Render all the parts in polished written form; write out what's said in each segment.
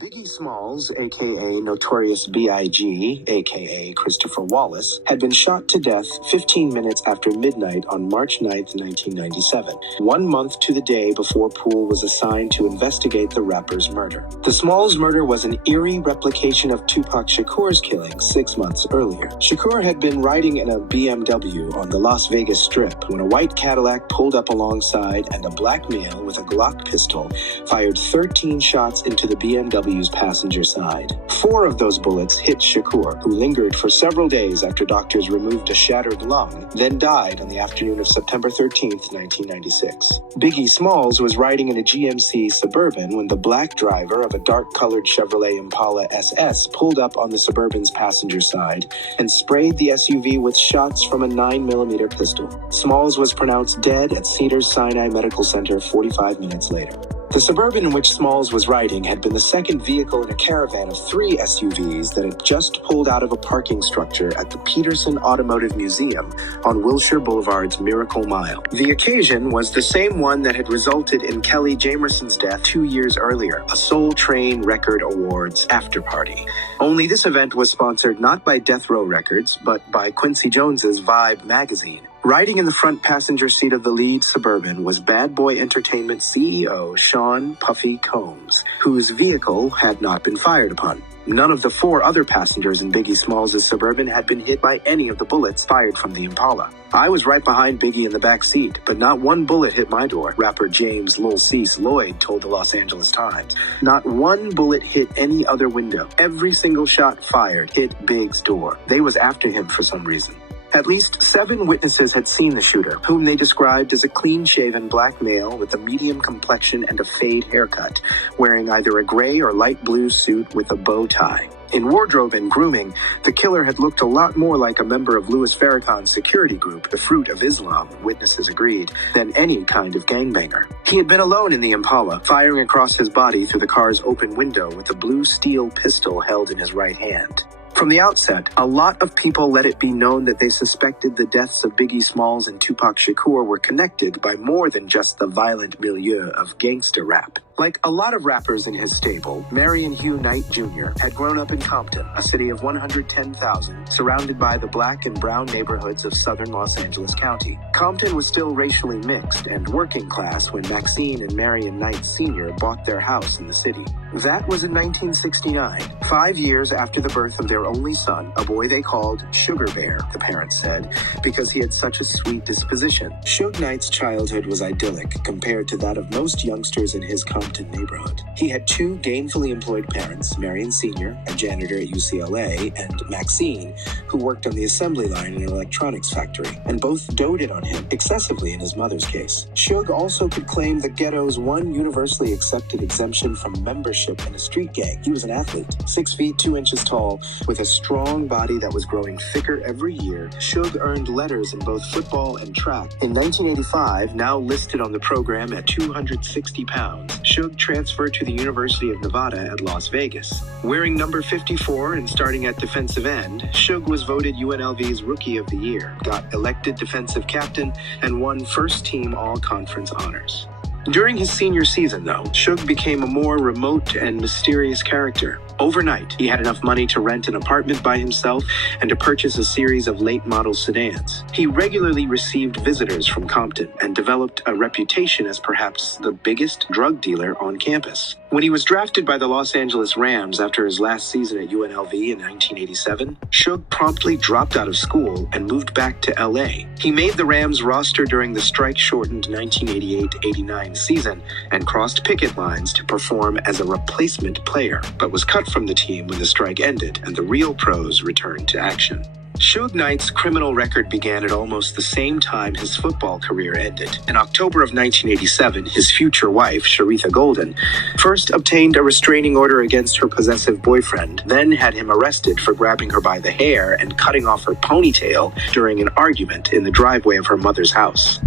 Biggie Smalls, aka Notorious B.I.G., aka Christopher Wallace, had been shot to death 15 minutes after midnight on March 9, 1997, 1 month to the day before Poole was assigned to investigate the rapper's murder. The Smalls murder was an eerie replication of Tupac Shakur's killing 6 months earlier. Shakur had been riding in a BMW on the Las Vegas Strip when a white Cadillac pulled up alongside and a black male with a Glock pistol fired 13 shots into the BMW's passenger side. 4 of those bullets hit Shakur, who lingered for several days after doctors removed a shattered lung, then died on the afternoon of September 13, 1996. Biggie Smalls was riding in a GMC Suburban when the black driver of a dark-colored Chevrolet Impala SS pulled up on the Suburban's passenger side and sprayed the SUV with shots from a 9mm pistol. Smalls was pronounced dead at Cedars-Sinai Medical Center 45 minutes later. The Suburban in which Smalls was riding had been the second vehicle in a caravan of 3 SUVs that had just pulled out of a parking structure at the Peterson Automotive Museum on Wilshire Boulevard's Miracle Mile. The occasion was the same one that had resulted in Kelly Jamerson's death 2 years earlier, a Soul Train Record Awards after-party. Only this event was sponsored not by Death Row Records, but by Quincy Jones's Vibe magazine. Riding in the front passenger seat of the lead Suburban was Bad Boy Entertainment CEO Sean Puffy Combs, whose vehicle had not been fired upon. None of the 4 other passengers in Biggie Smalls' Suburban had been hit by any of the bullets fired from the Impala. I was right behind Biggie in the back seat, but not one bullet hit my door, rapper James Lil Cease Lloyd told the Los Angeles Times. Not one bullet hit any other window. Every single shot fired hit Big's door. They was after him for some reason. At least 7 witnesses had seen the shooter, whom they described as a clean-shaven black male with a medium complexion and a fade haircut, wearing either a gray or light blue suit with a bow tie. In wardrobe and grooming, the killer had looked a lot more like a member of Louis Farrakhan's security group, the Fruit of Islam, witnesses agreed, than any kind of gangbanger. He had been alone in the Impala, firing across his body through the car's open window with a blue steel pistol held in his right hand. From the outset, a lot of people let it be known that they suspected the deaths of Biggie Smalls and Tupac Shakur were connected by more than just the violent milieu of gangsta rap. Like a lot of rappers in his stable, Marion Hugh Knight Jr. had grown up in Compton, a city of 110,000, surrounded by the black and brown neighborhoods of southern Los Angeles County. Compton was still racially mixed and working class when Maxine and Marion Knight Sr. bought their house in the city. That was in 1969, 5 years after the birth of their only son, a boy they called Sugar Bear, the parents said, because he had such a sweet disposition. Suge Knight's childhood was idyllic compared to that of most youngsters in his Compton neighborhood. He had 2 gainfully employed parents, Marion Sr., a janitor at UCLA, and Maxine, who worked on the assembly line in an electronics factory, and both doted on him excessively in his mother's case. Suge also could claim the ghetto's one universally accepted exemption from membership in a street gang. He was an athlete, 6 feet 2 inches tall, with a strong body that was growing thicker every year. Suge earned letters in both football and track. In 1985, now listed on the program at 260 pounds, Suge transferred to the University of Nevada at Las Vegas. Wearing number 54 and starting at defensive end, Suge was voted UNLV's Rookie of the Year, got elected defensive captain, and won first-team all-conference honors. During his senior season, though, Suge became a more remote and mysterious character. Overnight, he had enough money to rent an apartment by himself and to purchase a series of late-model sedans. He regularly received visitors from Compton and developed a reputation as perhaps the biggest drug dealer on campus. When he was drafted by the Los Angeles Rams after his last season at UNLV in 1987, Suge promptly dropped out of school and moved back to LA. He made the Rams roster during the strike-shortened 1988-89 season and crossed picket lines to perform as a replacement player, but was cut from the team when the strike ended and the real pros returned to action. Suge Knight's criminal record began at almost the same time his football career ended. In October of 1987, his future wife, Sharitha Golden, first obtained a restraining order against her possessive boyfriend, then had him arrested for grabbing her by the hair and cutting off her ponytail during an argument in the driveway of her mother's house.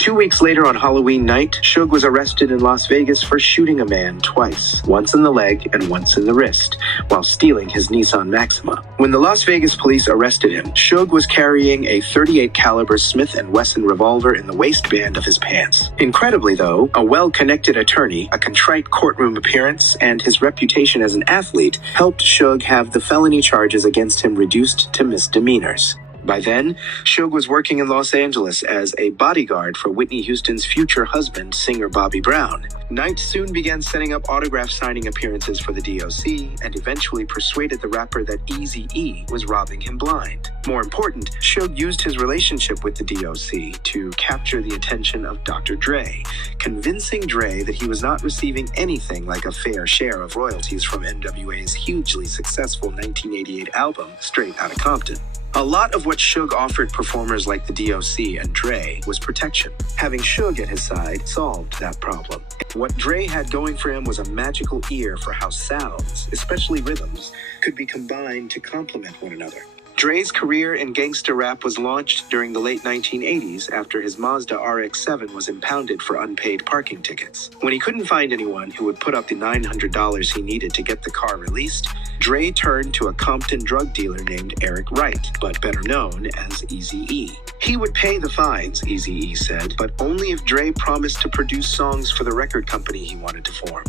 2 weeks later on Halloween night, Suge was arrested in Las Vegas for shooting a man twice, once in the leg and once in the wrist, while stealing his Nissan Maxima. When the Las Vegas police arrested him, Suge was carrying a .38 caliber Smith & Wesson revolver in the waistband of his pants. Incredibly though, a well-connected attorney, a contrite courtroom appearance, and his reputation as an athlete helped Suge have the felony charges against him reduced to misdemeanors. By then, Suge was working in Los Angeles as a bodyguard for Whitney Houston's future husband, singer Bobby Brown. Knight soon began setting up autograph signing appearances for the DOC and eventually persuaded the rapper that Eazy-E was robbing him blind. More important, Suge used his relationship with the DOC to capture the attention of Dr. Dre, convincing Dre that he was not receiving anything like a fair share of royalties from NWA's hugely successful 1988 album, Straight Outta Compton. A lot of what Suge offered performers like the DOC and Dre was protection. Having Suge at his side solved that problem. What Dre had going for him was a magical ear for how sounds, especially rhythms, could be combined to complement one another. Dre's career in gangsta rap was launched during the late 1980s after his Mazda RX-7 was impounded for unpaid parking tickets. When he couldn't find anyone who would put up the $900 he needed to get the car released, Dre turned to a Compton drug dealer named Eric Wright, but better known as Eazy-E. He would pay the fines, Eazy-E said, but only if Dre promised to produce songs for the record company he wanted to form.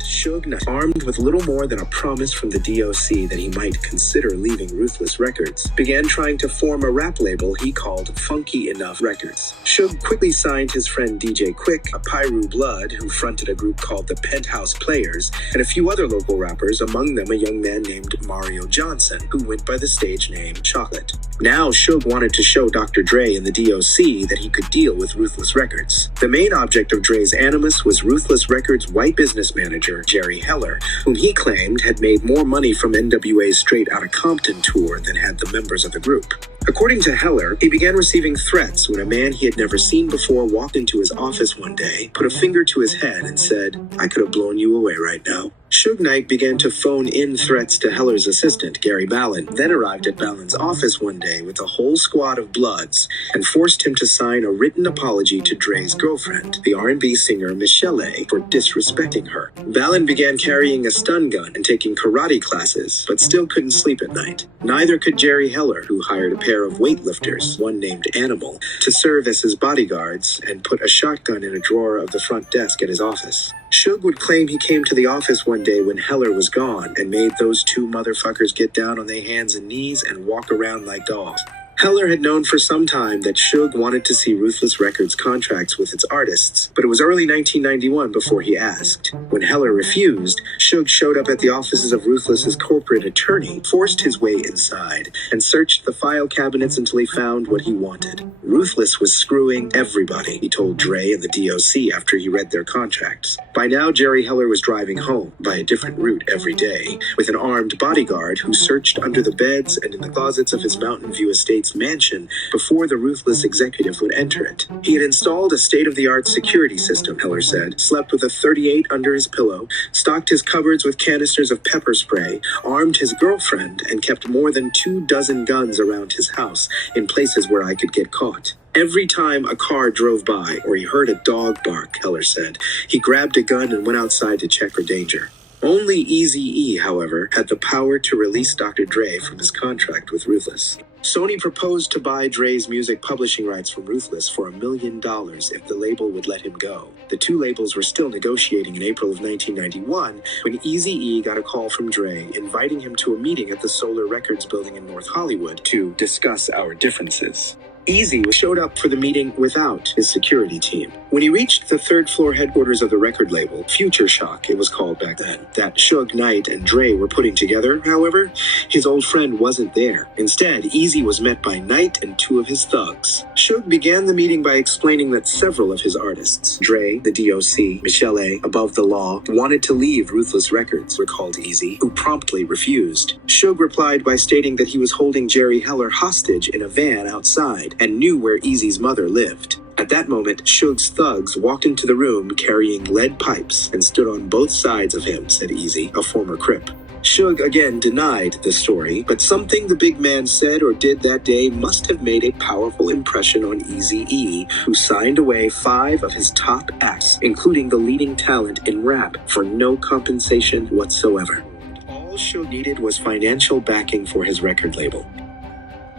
Suge Knight, armed with little more than a promise from the DOC that he might consider leaving Ruthless Records, began trying to form a rap label he called Funky Enough Records. Suge quickly signed his friend DJ Quick, a Pyru Blood who fronted a group called the Penthouse Players, and a few other local rappers, among them a young man named Mario Johnson, who went by the stage name Chocolate. Now Suge wanted to show Dr. Dre and the DOC that he could deal with Ruthless Records. The main object of Dre's animus was Ruthless Records' white business manager, Jerry Heller, whom he claimed had made more money from NWA's Straight Outta Compton tour than had the members of the group. According to Heller, he began receiving threats when a man he had never seen before walked into his office one day, put a finger to his head, and said, "I could have blown you away right now." Suge Knight began to phone in threats to Heller's assistant, Gary Ballin, then arrived at Ballin's office one day with a whole squad of Bloods and forced him to sign a written apology to Dre's girlfriend, the R&B singer Michelle, for disrespecting her. Ballin began carrying a stun gun and taking karate classes, but still couldn't sleep at night. Neither could Jerry Heller, who hired a pair of weightlifters, one named Animal, to serve as his bodyguards and put a shotgun in a drawer of the front desk at his office. Suge would claim he came to the office one day when Heller was gone and made those two motherfuckers get down on their hands and knees and walk around like dolls. Heller had known for some time that Suge wanted to see Ruthless Records contracts with its artists, but it was early 1991 before he asked. When Heller refused, Suge showed up at the offices of Ruthless's corporate attorney, forced his way inside, and searched the file cabinets until he found what he wanted. Ruthless was screwing everybody, he told Dre and the DOC after he read their contracts. By now, Jerry Heller was driving home, by a different route every day, with an armed bodyguard who searched under the beds and in the closets of his Mountain View Estates mansion before the Ruthless executive would enter it. He had installed a state-of-the-art security system, Heller said, slept with a .38 under his pillow, stocked his cupboards with canisters of pepper spray, armed his girlfriend, and kept more than 24 guns around his house in places where I could get caught. Every time a car drove by or he heard a dog bark, Heller said, he grabbed a gun and went outside to check for danger. Only Eazy-E, however, had the power to release Dr. Dre from his contract with Ruthless. Sony proposed to buy Dre's music publishing rights from Ruthless for $1 million if the label would let him go. The two labels were still negotiating in April of 1991 when Eazy-E got a call from Dre inviting him to a meeting at the Solar Records building in North Hollywood to discuss our differences. Eazy showed up for the meeting without his security team. When he reached the third-floor headquarters of the record label, Future Shock it was called back then, that Suge Knight and Dre were putting together, however, his old friend wasn't there. Instead, Eazy was met by Knight and two of his thugs. Suge began the meeting by explaining that several of his artists, Dre, the DOC, Michelle, Above the Law, wanted to leave Ruthless Records, recalled Eazy, who promptly refused. Suge replied by stating that he was holding Jerry Heller hostage in a van outside and knew where Eazy's mother lived. At that moment, Suge's thugs walked into the room carrying lead pipes and stood on both sides of him, said Eazy, a former Crip. Suge again denied the story, but something the big man said or did that day must have made a powerful impression on Eazy-E, who signed away 5 of his top acts, including the leading talent in rap, for no compensation whatsoever. All Suge needed was financial backing for his record label.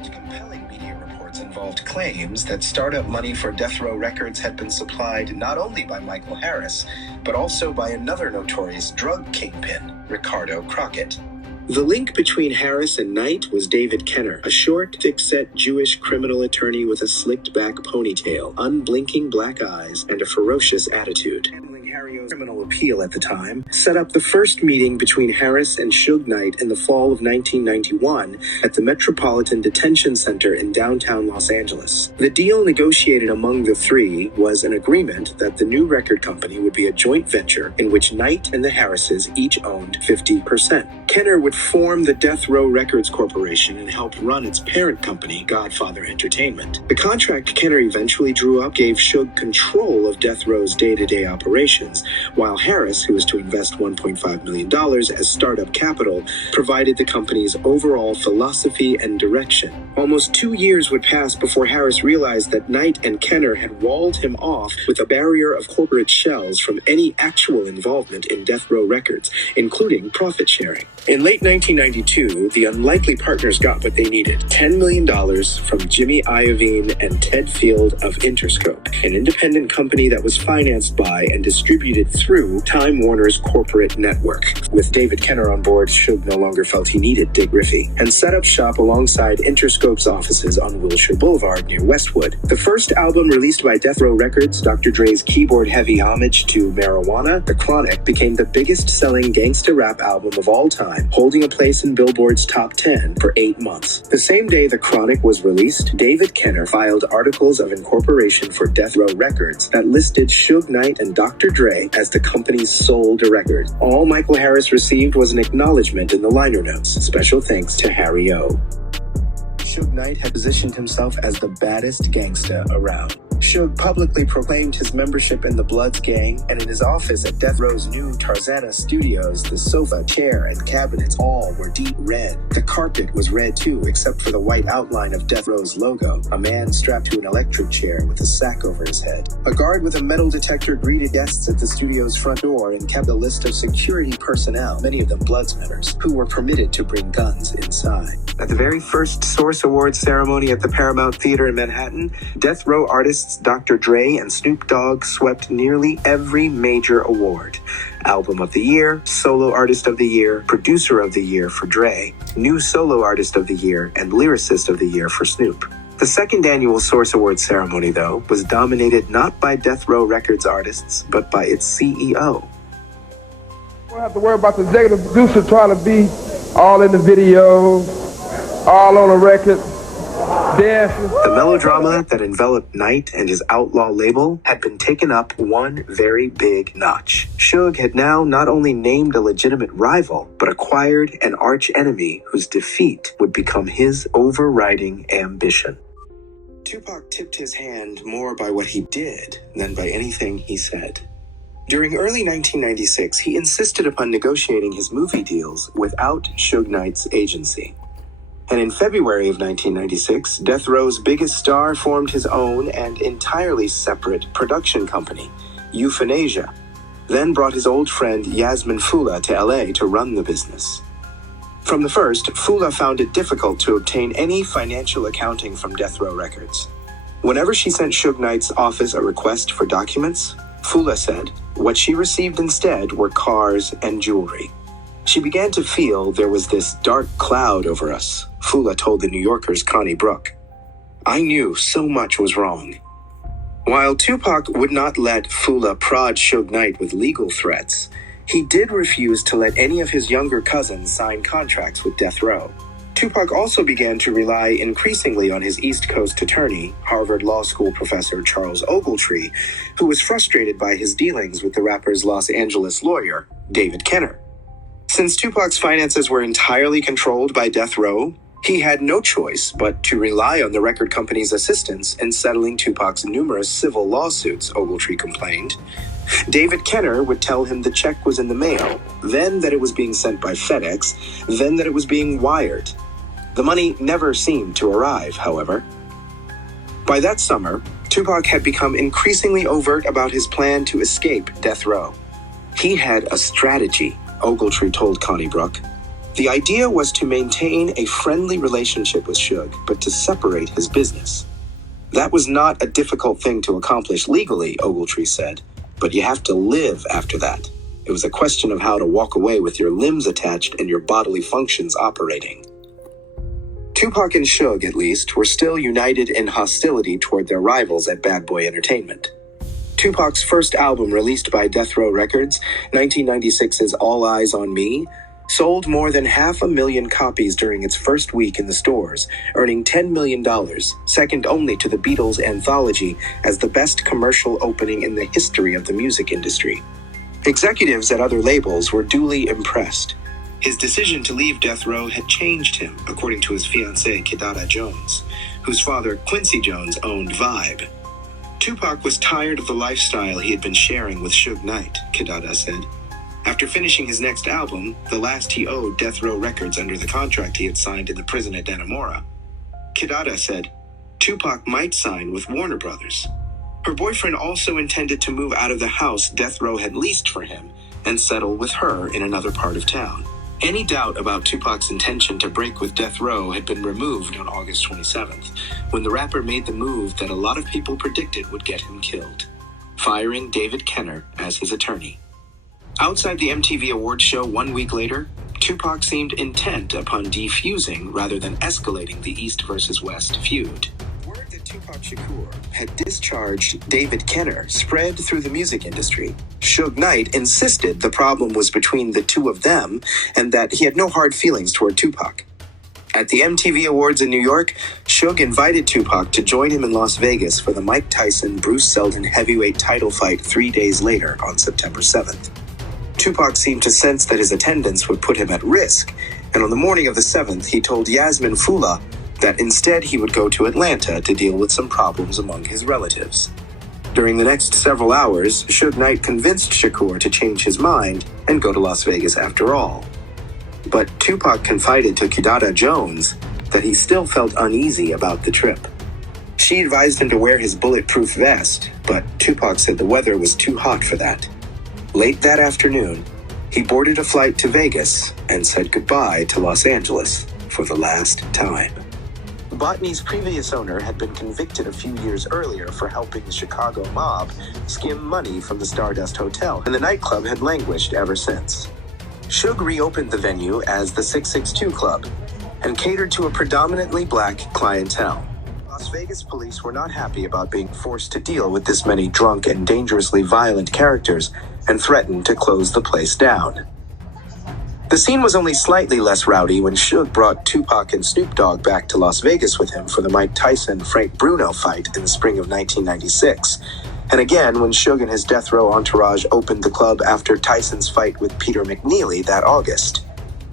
Compelling media reports involved claims that startup money for Death Row Records had been supplied not only by Michael Harris, but also by another notorious drug kingpin, Ricardo Crockett. The link between Harris and Knight was David Kenner, a short, thick-set Jewish criminal attorney with a slicked-back ponytail, unblinking black eyes, and a ferocious attitude. Harry's criminal appeal at the time, set up the first meeting between Harris and Suge Knight in the fall of 1991 at the Metropolitan Detention Center in downtown Los Angeles. The deal negotiated among the three was an agreement that the new record company would be a joint venture in which Knight and the Harrises each owned 50%. Kenner would form the Death Row Records Corporation and help run its parent company, Godfather Entertainment. The contract Kenner eventually drew up gave Suge control of Death Row's day-to-day operations, while Harris, who was to invest $1.5 million as startup capital, provided the company's overall philosophy and direction. Almost 2 years would pass before Harris realized that Knight and Kenner had walled him off with a barrier of corporate shells from any actual involvement in Death Row Records, including profit sharing. In late 1992, the unlikely partners got what they needed: $10 million from Jimmy Iovine and Ted Field of Interscope, an independent company that was financed by and distributed through Time Warner's corporate network. With David Kenner on board, Suge no longer felt he needed Dick Griffey, and set up shop alongside Interscope's offices on Wilshire Boulevard near Westwood. The first album released by Death Row Records, Dr. Dre's keyboard-heavy homage to marijuana, The Chronic, became the biggest-selling gangsta rap album of all time, holding a place in Billboard's top 10 for 8 months. The same day The Chronic was released, David Kenner filed articles of incorporation for Death Row Records that listed Suge Knight and Dr. Dre as the company's sole director. All Michael Harris received was an acknowledgement in the liner notes: special thanks to Harry O. Suge Knight had positioned himself as the baddest gangsta around. Suge publicly proclaimed his membership in the Bloods gang, and in his office at Death Row's new Tarzana Studios, the sofa, chair, and cabinets all were deep red. The carpet was red too, except for the white outline of Death Row's logo, a man strapped to an electric chair with a sack over his head. A guard with a metal detector greeted guests at the studio's front door and kept a list of security personnel, many of them Bloods members, who were permitted to bring guns inside. At the very first Source Awards ceremony at the Paramount Theater in Manhattan, Death Row artists Dr. Dre and Snoop Dogg swept nearly every major award: Album of the Year, Solo Artist of the Year, Producer of the Year for Dre, New Solo Artist of the Year, and Lyricist of the Year for Snoop. The second annual Source Awards ceremony, though, was dominated not by Death Row Records artists, but by its CEO. We don't have to worry about the executive producer trying to be all in the video, all on the record, dancing. The melodrama that enveloped Knight and his outlaw label had been taken up one very big notch. Suge had now not only named a legitimate rival, but acquired an arch-enemy whose defeat would become his overriding ambition. Tupac tipped his hand more by what he did than by anything he said. During early 1996, he insisted upon negotiating his movie deals without Suge Knight's agency. And in February of 1996, Death Row's biggest star formed his own and entirely separate production company, Euthanasia, then brought his old friend Yasmin Fula to LA to run the business. From the first, Fula found it difficult to obtain any financial accounting from Death Row Records. Whenever she sent Suge Knight's office a request for documents, Fula said what she received instead were cars and jewelry. She began to feel there was this dark cloud over us, Fula told the New Yorker's Connie Brooke. I knew so much was wrong. While Tupac would not let Fula prod Suge Knight with legal threats, he did refuse to let any of his younger cousins sign contracts with Death Row. Tupac also began to rely increasingly on his East Coast attorney, Harvard Law School professor Charles Ogletree, who was frustrated by his dealings with the rapper's Los Angeles lawyer, David Kenner. Since Tupac's finances were entirely controlled by Death Row, he had no choice but to rely on the record company's assistance in settling Tupac's numerous civil lawsuits, Ogletree complained. David Kenner would tell him the check was in the mail, then that it was being sent by FedEx, then that it was being wired. The money never seemed to arrive, however. By that summer, Tupac had become increasingly overt about his plan to escape death row. He had a strategy, Ogletree told Connie Brook. The idea was to maintain a friendly relationship with Suge, but to separate his business. That was not a difficult thing to accomplish legally, Ogletree said, but you have to live after that. It was a question of how to walk away with your limbs attached and your bodily functions operating. Tupac and Suge, at least, were still united in hostility toward their rivals at Bad Boy Entertainment. Tupac's first album, released by Death Row Records, 1996's All Eyes on Me, sold more than 500,000 copies during its first week in the stores, earning $10 million, second only to the Beatles' Anthology as the best commercial opening in the history of the music industry. Executives at other labels were duly impressed. His decision to leave Death Row had changed him, according to his fiancée, Kidada Jones, whose father, Quincy Jones, owned Vibe. Tupac was tired of the lifestyle he had been sharing with Suge Knight, Kidada said. After finishing his next album, the last he owed Death Row Records under the contract he had signed in the prison at Dannemora, Kidada said, Tupac might sign with Warner Brothers. Her boyfriend also intended to move out of the house Death Row had leased for him and settle with her in another part of town. Any doubt about Tupac's intention to break with Death Row had been removed on August 27th, when the rapper made the move that a lot of people predicted would get him killed, firing David Kenner as his attorney. Outside the MTV Awards show 1 week later, Tupac seemed intent upon defusing rather than escalating the East versus West feud. Word that Tupac Shakur had discharged David Kenner spread through the music industry. Suge Knight insisted the problem was between the two of them and that he had no hard feelings toward Tupac. At the MTV Awards in New York, Suge invited Tupac to join him in Las Vegas for the Mike Tyson-Bruce Seldon heavyweight title fight 3 days later on September 7th. Tupac seemed to sense that his attendance would put him at risk, and on the morning of the 7th, he told Yasmin Fula that instead he would go to Atlanta to deal with some problems among his relatives. During the next several hours, Suge Knight convinced Shakur to change his mind and go to Las Vegas after all. But Tupac confided to Kidada Jones that he still felt uneasy about the trip. She advised him to wear his bulletproof vest, but Tupac said the weather was too hot for that. Late that afternoon, he boarded a flight to Vegas and said goodbye to Los Angeles for the last time. Botany's previous owner had been convicted a few years earlier for helping the Chicago mob skim money from the Stardust Hotel, and the nightclub had languished ever since. Suge reopened the venue as the 662 Club and catered to a predominantly black clientele. Las Vegas police were not happy about being forced to deal with this many drunk and dangerously violent characters and threatened to close the place down. The scene was only slightly less rowdy when Suge brought Tupac and Snoop Dogg back to Las Vegas with him for the Mike Tyson-Frank Bruno fight in the spring of 1996, and again when Suge and his death row entourage opened the club after Tyson's fight with Peter McNeely that August.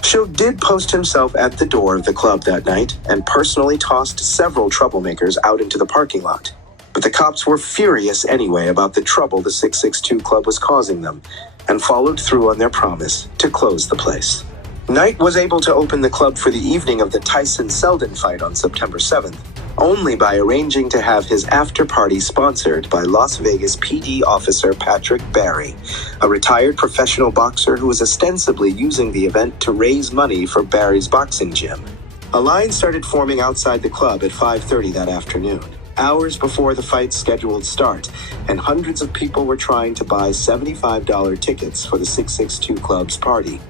Suge did post himself at the door of the club that night and personally tossed several troublemakers out into the parking lot. But the cops were furious anyway about the trouble the 662 Club was causing them and followed through on their promise to close the place. Knight was able to open the club for the evening of the Tyson-Seldon fight on September 7th, only by arranging to have his after-party sponsored by Las Vegas PD officer Patrick Barry, a retired professional boxer who was ostensibly using the event to raise money for Barry's boxing gym. A line started forming outside the club at 5:30 that afternoon, hours before the fight's scheduled start, and hundreds of people were trying to buy $75 tickets for the 662 Club's party.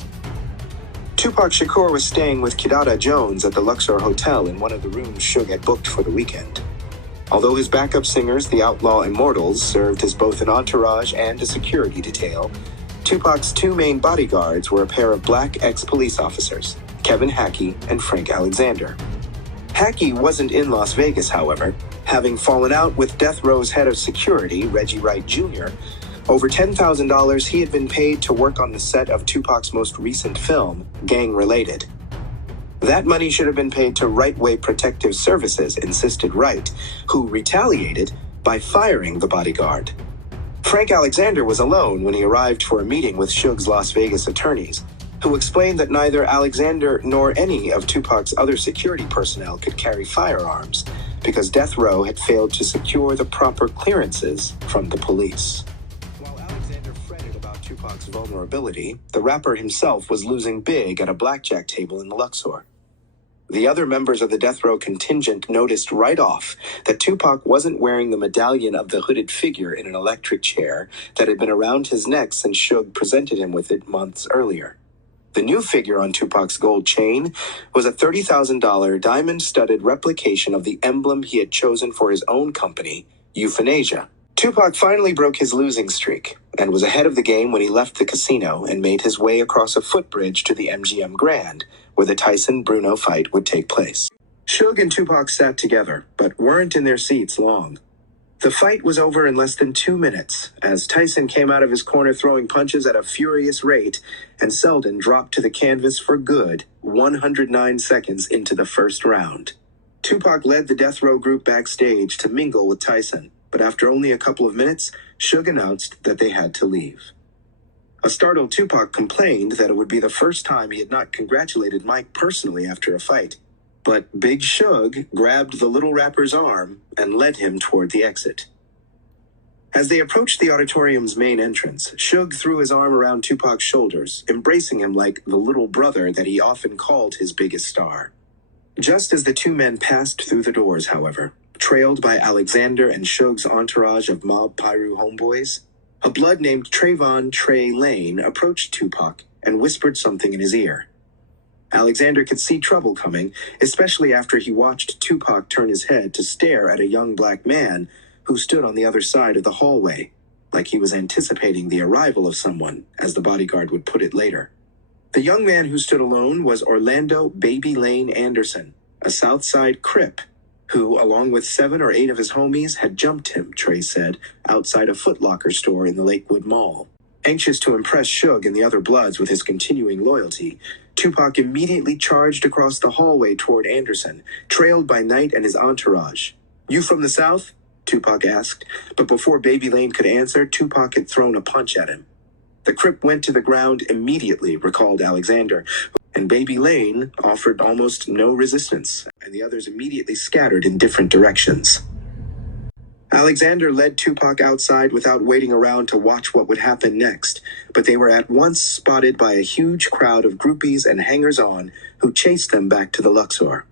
Tupac Shakur was staying with Kidada Jones at the Luxor Hotel in one of the rooms Suge had booked for the weekend. Although his backup singers, the Outlaw Immortals, served as both an entourage and a security detail, Tupac's two main bodyguards were a pair of black ex-police officers, Kevin Hackey and Frank Alexander. Hackey wasn't in Las Vegas, however, having fallen out with Death Row's head of security, Reggie Wright Jr., over $10,000 he had been paid to work on the set of Tupac's most recent film, Gang Related. That money should have been paid to Right-Way Protective Services, insisted Wright, who retaliated by firing the bodyguard. Frank Alexander was alone when he arrived for a meeting with Suge's Las Vegas attorneys, who explained that neither Alexander nor any of Tupac's other security personnel could carry firearms because Death Row had failed to secure the proper clearances from the police. While Alexander fretted about Tupac's vulnerability, the rapper himself was losing big at a blackjack table in the Luxor. The other members of the Death Row contingent noticed right off that Tupac wasn't wearing the medallion of the hooded figure in an electric chair that had been around his neck since Suge presented him with it months earlier. The new figure on Tupac's gold chain was a $30,000 diamond-studded replication of the emblem he had chosen for his own company, Euthanasia. Tupac finally broke his losing streak and was ahead of the game when he left the casino and made his way across a footbridge to the MGM Grand, where the Tyson-Bruno fight would take place. Suge and Tupac sat together, but weren't in their seats long. The fight was over in less than 2 minutes, as Tyson came out of his corner throwing punches at a furious rate, and Selden dropped to the canvas for good 109 seconds into the first round. Tupac led the Death Row group backstage to mingle with Tyson, but after only a couple of minutes, Suge announced that they had to leave. A startled Tupac complained that it would be the first time he had not congratulated Mike personally after a fight. But Big Suge grabbed the little rapper's arm and led him toward the exit. As they approached the auditorium's main entrance, Suge threw his arm around Tupac's shoulders, embracing him like the little brother that he often called his biggest star. Just as the two men passed through the doors, however, trailed by Alexander and Suge's entourage of Mob Piru homeboys, a blood named Trayvon Trey Lane approached Tupac and whispered something in his ear. Alexander could see trouble coming, especially after he watched Tupac turn his head to stare at a young black man who stood on the other side of the hallway, like he was anticipating the arrival of someone, as the bodyguard would put it later. The young man who stood alone was Orlando Baby Lane Anderson, a Southside Crip, who, along with 7 or 8 of his homies, had jumped him, Trey said, outside a Foot Locker store in the Lakewood Mall. Anxious to impress Suge and the other Bloods with his continuing loyalty, Tupac immediately charged across the hallway toward Anderson, trailed by Knight and his entourage. "You from the South?" Tupac asked, but before Baby Lane could answer, Tupac had thrown a punch at him. The Crip went to the ground immediately, recalled Alexander, and Baby Lane offered almost no resistance, and the others immediately scattered in different directions. Alexander led Tupac outside without waiting around to watch what would happen next, but they were at once spotted by a huge crowd of groupies and hangers-on who chased them back to the Luxor.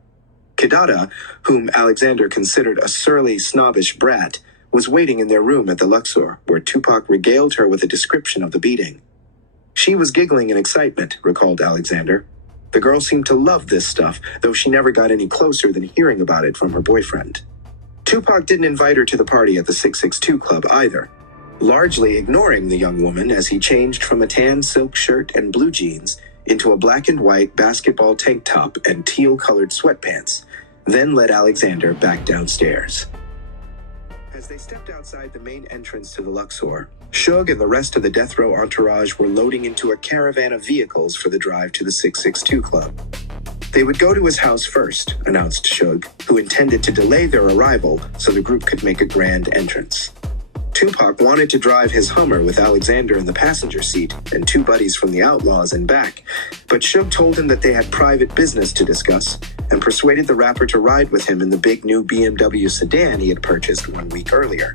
Kidada, whom Alexander considered a surly, snobbish brat, was waiting in their room at the Luxor, where Tupac regaled her with a description of the beating. She was giggling in excitement, recalled Alexander. The girl seemed to love this stuff, though she never got any closer than hearing about it from her boyfriend. Tupac didn't invite her to the party at the 662 Club either, largely ignoring the young woman as he changed from a tan silk shirt and blue jeans into a black and white basketball tank top and teal-colored sweatpants, then led Alexander back downstairs. As they stepped outside the main entrance to the Luxor, Suge and the rest of the Death Row entourage were loading into a caravan of vehicles for the drive to the 662 Club. They would go to his house first, announced Suge, who intended to delay their arrival so the group could make a grand entrance. Tupac wanted to drive his Hummer with Alexander in the passenger seat and 2 buddies from the Outlaws in back, but Suge told him that they had private business to discuss and persuaded the rapper to ride with him in the big new BMW sedan he had purchased 1 week earlier.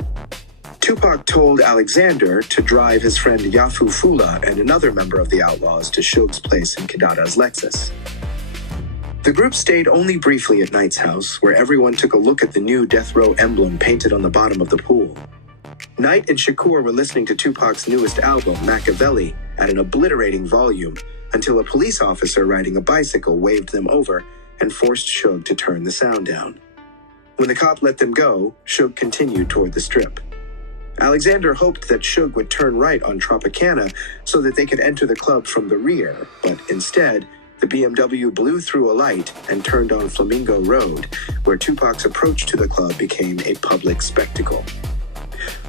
Tupac told Alexander to drive his friend Yafu Fula and another member of the Outlaws to Suge's place in Kidada's Lexus. The group stayed only briefly at Knight's house, where everyone took a look at the new Death Row emblem painted on the bottom of the pool. Knight and Shakur were listening to Tupac's newest album, Machiavelli, at an obliterating volume, until a police officer riding a bicycle waved them over and forced Suge to turn the sound down. When the cop let them go, Suge continued toward the strip. Alexander hoped that Suge would turn right on Tropicana so that they could enter the club from the rear, but instead, the BMW blew through a light and turned on Flamingo Road, where Tupac's approach to the club became a public spectacle.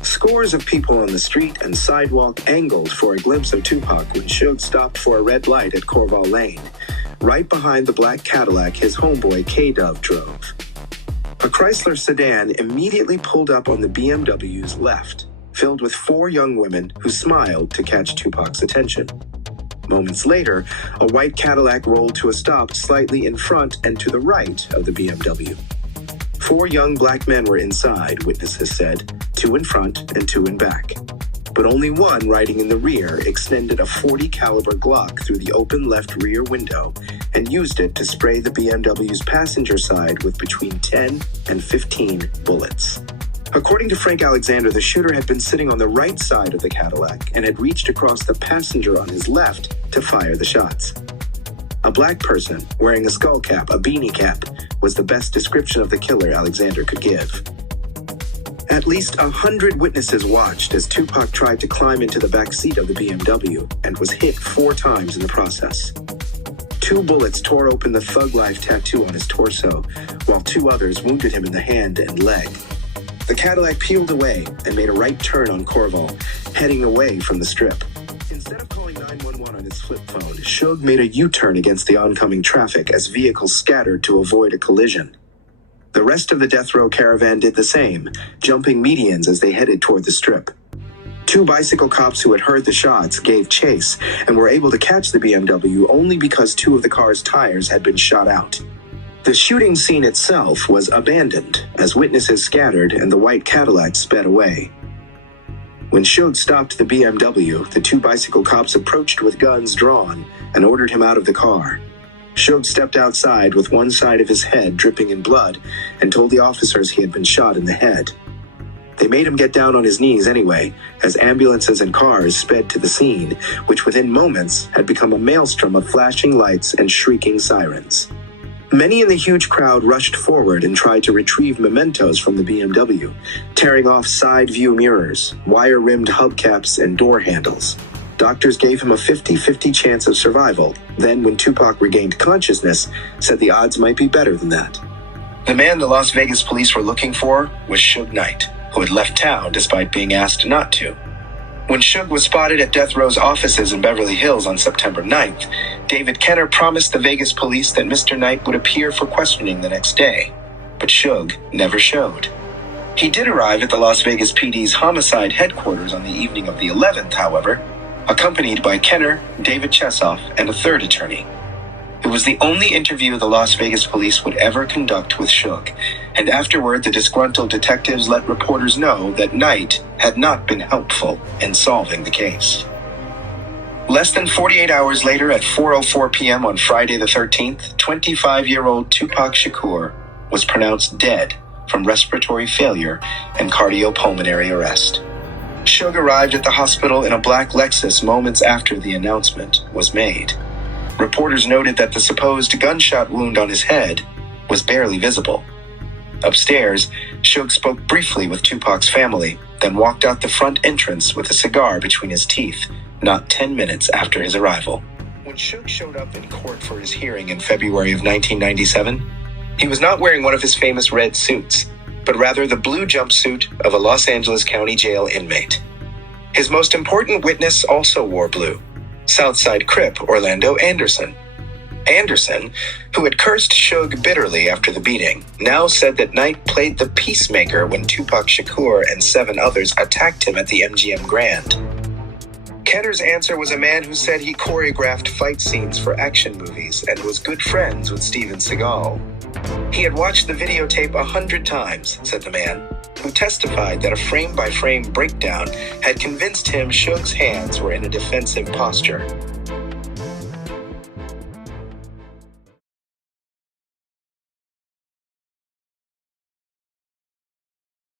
Scores of people on the street and sidewalk angled for a glimpse of Tupac when Suge stopped for a red light at Corval Lane, right behind the black Cadillac his homeboy K-Dove drove. A Chrysler sedan immediately pulled up on the BMW's left, filled with 4 young women who smiled to catch Tupac's attention. Moments later, a white Cadillac rolled to a stop slightly in front and to the right of the BMW. 4 young black men were inside, witnesses said, 2 in front and 2 in back. But only one riding in the rear extended a .40 caliber Glock through the open left rear window and used it to spray the BMW's passenger side with between 10 and 15 bullets. According to Frank Alexander, the shooter had been sitting on the right side of the Cadillac and had reached across the passenger on his left to fire the shots. A black person, wearing a skull cap, a beanie cap, was the best description of the killer Alexander could give. At least 100 witnesses watched as Tupac tried to climb into the back seat of the BMW and was hit 4 times in the process. 2 bullets tore open the Thug Life tattoo on his torso, while 2 others wounded him in the hand and leg. The Cadillac peeled away and made a right turn on Corval, heading away from the strip. Instead of calling 911 on his flip phone, Suge made a U-turn against the oncoming traffic as vehicles scattered to avoid a collision. The rest of the death row caravan did the same, jumping medians as they headed toward the strip. 2 bicycle cops who had heard the shots gave chase and were able to catch the BMW only because 2 of the car's tires had been shot out. The shooting scene itself was abandoned as witnesses scattered and the white Cadillac sped away. When Suge stopped the BMW, the 2 bicycle cops approached with guns drawn and ordered him out of the car. Suge stepped outside with one side of his head dripping in blood and told the officers he had been shot in the head. They made him get down on his knees anyway, as ambulances and cars sped to the scene, which within moments had become a maelstrom of flashing lights and shrieking sirens. Many in the huge crowd rushed forward and tried to retrieve mementos from the BMW, tearing off side view mirrors, wire-rimmed hubcaps, and door handles. Doctors gave him a 50-50 chance of survival, then when Tupac regained consciousness, said the odds might be better than that. The man the Las Vegas police were looking for was Suge Knight, who had left town despite being asked not to. When Suge was spotted at Death Row's offices in Beverly Hills on September 9th, David Kenner promised the Vegas police that Mr. Knight would appear for questioning the next day, but Suge never showed. He did arrive at the Las Vegas PD's homicide headquarters on the evening of the 11th, however, accompanied by Kenner, David Chessoff, and a 3rd attorney. It was the only interview the Las Vegas police would ever conduct with Suge, and afterward the disgruntled detectives let reporters know that Knight had not been helpful in solving the case. Less than 48 hours later at 4:04 p.m. on Friday the 13th, 25-year-old Tupac Shakur was pronounced dead from respiratory failure and cardiopulmonary arrest. Suge arrived at the hospital in a black Lexus moments after the announcement was made. Reporters noted that the supposed gunshot wound on his head was barely visible. Upstairs, Suge spoke briefly with Tupac's family, then walked out the front entrance with a cigar between his teeth, not 10 minutes after his arrival. When Suge showed up in court for his hearing in February of 1997, he was not wearing one of his famous red suits, but rather the blue jumpsuit of a Los Angeles County Jail inmate. His most important witness also wore blue, Southside Crip Orlando Anderson. Anderson, who had cursed Suge bitterly after the beating, now said that Knight played the peacemaker when Tupac Shakur and 7 others attacked him at the MGM Grand. Kenner's answer was a man who said he choreographed fight scenes for action movies and was good friends with Steven Seagal. He had watched the videotape 100 times, said the man, who testified that a frame-by-frame breakdown had convinced him Suge's hands were in a defensive posture.